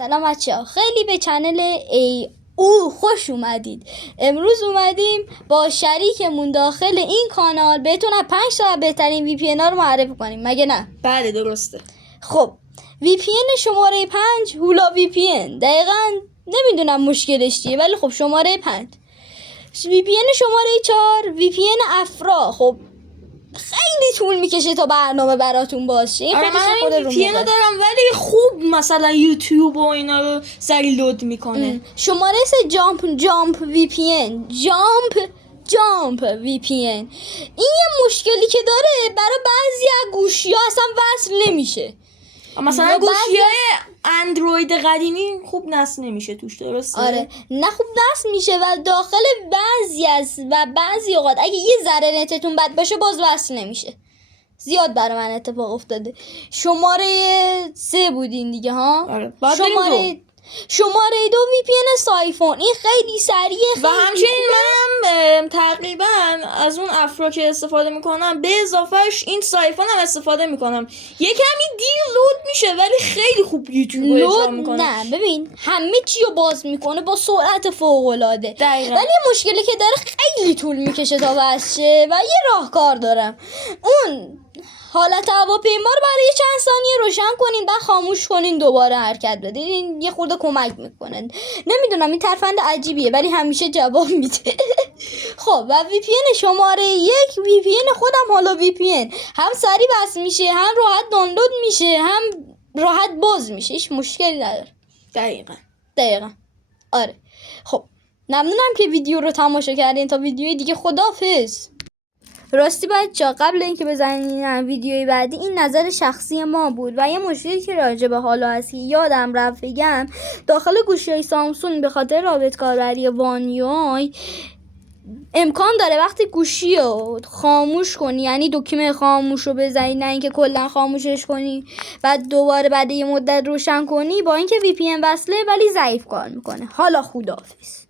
سلام بچه‌ها، خیلی به چنل او خوش اومدید. امروز اومدیم با شریکمون داخل این کانال بهتون از 5 تا بهترین وی پی ان ها رو معرفی کنیم، مگه نه؟ بله درسته. خب وی پی ان شماره 5 هولا وی پی ان، دقیقاً نمیدونم مشکلش چیه، ولی خب شماره 5. وی پی ان شماره 4 وی پی ان افرا. خب خیلی طول میکشه تا برنامه براتون باز شه. آره من این وی پی ان دارم ولی خوب مثلا یوتیوب و اینا رو سری لود میکنه. شماره 3 جامپ وی پی ان. جامپ وی پی ان این یه مشکلی که داره، برای بعضی از گوشی ها اصلا وصل نمیشه. مثلا گوشی‌های اندروید قدیمی خوب نصب نمیشه توش، درسته؟ آره نه خوب نصب میشه و داخل بعضی اوقات اگه یه ذره نتتون بد باشه باز وصل نمیشه. زیاد برای من اتفاق افتاده. شماره 3 بودین دیگه ها؟ آره. شماره 2 وی پی ان سایفون. این خیلی سریعه و همچنین منم تقریبا از اون افرا که استفاده میکنم به اضافهش این سایفون هم استفاده میکنم. یه کمی دیر لود میشه ولی خیلی خوب یوتیوب رو اجرا میکنه. نه ببین همه چی رو باز میکنه با سرعت فوق العاده، ولی مشکلی که داره خیلی طول میکشه تا وصل شه و یه راهکار دارم. اون حالت هواپیما رو برای چند ثانیه روشن کنین، بعد خاموش کنین، دوباره حرکت بدین. این یه خورده کمک میکنه. نمیدونم این ترفند عجیبیه ولی همیشه جواب میده. خب و وی پی ان شماره 1 وی پی ان خودم حالا وی پی ان هم سریع وصل میشه، هم راحت دانلود میشه، هم راحت باز میشه، هیچ مشکلی نداره. دقیقاً آره. خب ممنونم که ویدیو رو تماشا کردین. تا ویدیوی دیگه خداحافظ. راستی بچه‌ها قبل اینکه بزنین ویدیوی بعدی، این نظر شخصی ما بود و یه مشکلی که راجع به حالا هست یادم رفت بگم، داخل گوشی‌های سامسونگ به خاطر رابط کاربری وان یو آی امکان داره وقتی گوشی رو خاموش کنی، یعنی دکمه خاموش رو بزنی، نه اینکه کلا خاموشش کنی بعد دوباره بعد یه مدت روشن کنی، با اینکه وی پی ان وصله ولی ضعیف کار میکنه. حالا خداحافظ.